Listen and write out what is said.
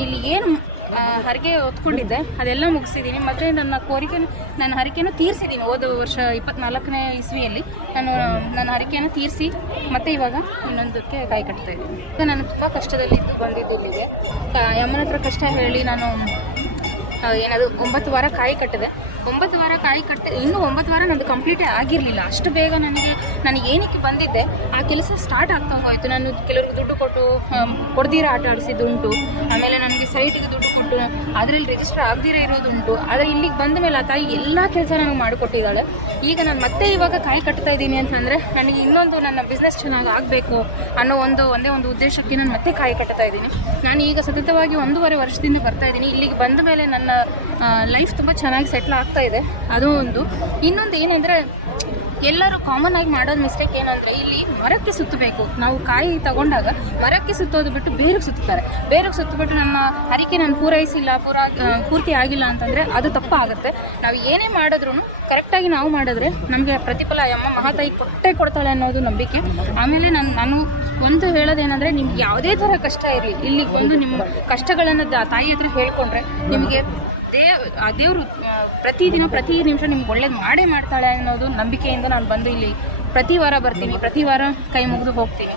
ನಾನು ಇಲ್ಲಿ ಏನು ಹರಕೆ ಹೊತ್ಕೊಂಡಿದ್ದೆ ಅದೆಲ್ಲ ಮುಗಿಸಿದ್ದೀನಿ. ಮತ್ತು ನನ್ನ ಹರಕೆಯನ್ನು ತೀರಿಸಿದ್ದೀನಿ. ಹೋದ ವರ್ಷ 24ನೇ ಇಸ್ವಿಯಲ್ಲಿ ನನ್ನ ಹರಕೆಯನ್ನು ತೀರಿಸಿ ಮತ್ತೆ ಇವಾಗ ಇನ್ನೊಂದಕ್ಕೆ ಕಾಯಿ ಕಟ್ತಾ ಇದ್ದೀನಿ. ಈಗ ನಾನು ತುಂಬ ಕಷ್ಟದಲ್ಲಿ ಬಂದಿದ್ದು ಇಲ್ಲಿಗೆ. ಯಮ್ಮನ ಹತ್ರ ಕಷ್ಟ ಹೇಳಿ ನಾನು ಏನದು 9 ವಾರ ಕಾಯಿ ಕಟ್ಟಿದೆ. 9 ವಾರ ಕಾಯಿ ಇನ್ನೂ 9 ವಾರ ನಂದು ಕಂಪ್ಲೀಟೇ ಆಗಿರಲಿಲ್ಲ. ಅಷ್ಟು ಬೇಗ ನಾನು ಏನಕ್ಕೆ ಬಂದಿದ್ದೆ ಆ ಕೆಲಸ ಸ್ಟಾರ್ಟ್ ಆಗ್ತಾ ಹೋಯಿತು. ನಾನು ಕೆಲವ್ರಿಗೆ ದುಡ್ಡು ಕೊಡ್ದಿರ ಆಟ ಆಡಿಸಿದ್ದು ಉಂಟು. ಆಮೇಲೆ ನನಗೆ ಸೈಟಿಗೆ ದುಡ್ಡು ಕೊಟ್ಟು ಅದರಲ್ಲಿ ರಿಜಿಸ್ಟರ್ ಆಗದಿರ ಇರೋದುಂಟು. ಆದರೆ ಇಲ್ಲಿಗೆ ಬಂದ ಮೇಲೆ ಆ ತಾಯಿ ಎಲ್ಲ ಕೆಲಸ ನನಗೆ ಮಾಡಿಕೊಟ್ಟಿದ್ದಾಳೆ. ಈಗ ನಾನು ಮತ್ತೆ ಇವಾಗ ಕಾಯಿ ಕಟ್ತಾ ಇದ್ದೀನಿ ಅಂತಂದರೆ ನನಗೆ ಇನ್ನೊಂದು ನನ್ನ ಬಿಸ್ನೆಸ್ ಚೆನ್ನಾಗಿ ಆಗಬೇಕು ಅನ್ನೋ ಒಂದೇ ಒಂದು ಉದ್ದೇಶಕ್ಕೆ ನಾನು ಮತ್ತೆ ಕಾಯಿ ಕಟ್ತಾ ಇದ್ದೀನಿ. ನಾನು ಈಗ ಸತತವಾಗಿ 1.5 ವರ್ಷದಿಂದ ಬರ್ತಾ ಇದ್ದೀನಿ. ಇಲ್ಲಿಗೆ ಬಂದ ಮೇಲೆ ನನ್ನ ಲೈಫ್ ತುಂಬ ಚೆನ್ನಾಗಿ ಸೆಟ್ಲ್ ಆಗ್ತಾ ಇದೆ. ಅದು ಇನ್ನೊಂದು ಏನಂದರೆ ಎಲ್ಲರೂ ಕಾಮನ್ ಆಗಿ ಮಾಡೋದು ಮಿಸ್ಟೇಕ್ ಏನಂದರೆ ಇಲ್ಲಿ ಮರಕ್ಕೆ ಸುತ್ತಬೇಕು. ನಾವು ಕಾಯಿ ತಗೊಂಡಾಗ ಮರಕ್ಕೆ ಸುತ್ತೋದು ಬಿಟ್ಟು ಬೇರಿಗೆ ಸುತ್ತಾರೆ. ಬೇರಿಗೆ ಸುತ್ತಬಿಟ್ಟು ನಮ್ಮ ಹರಕೆ ನಾನು ಪೂರೈಸಿಲ್ಲ ಪೂರ್ತಿ ಆಗಿಲ್ಲ ಅಂತಂದರೆ ಅದು ತಪ್ಪಾಗುತ್ತೆ. ನಾವು ಏನೇ ಮಾಡಿದ್ರೂ ಕರೆಕ್ಟಾಗಿ ನಾವು ಮಾಡಿದ್ರೆ ನಮಗೆ ಪ್ರತಿಫಲ ಅಮ್ಮ ಮಹಾತಾಯಿ ಕೊಡ್ತಾಳೆ ಅನ್ನೋದು ನಂಬಿಕೆ. ಆಮೇಲೆ ನಾನು ಒಂದು ಹೇಳೋದೇನೆಂದರೆ ನಿಮ್ಗೆ ಯಾವುದೇ ಥರ ಕಷ್ಟ ಇರಲಿ ಇಲ್ಲಿ ಬಂದು ನಿಮ್ಮ ಕಷ್ಟಗಳನ್ನು ತಾಯಿ ಹತ್ರ ಹೇಳ್ಕೊಂಡ್ರೆ ನಿಮಗೆ ದೇವರು ಪ್ರತಿ ನಿಮಿಷ ನಿಮ್ಗೆ ಒಳ್ಳೇದು ಮಾಡ್ತಾಳೆ ಅನ್ನೋದು ನಂಬಿಕೆಯಿಂದ ನಾನು ಬಂದು ಇಲ್ಲಿ ಪ್ರತಿ ವಾರ ಬರ್ತೀನಿ. ಪ್ರತಿ ವಾರ ಕೈ ಮುಗಿದು ಹೋಗ್ತೀನಿ.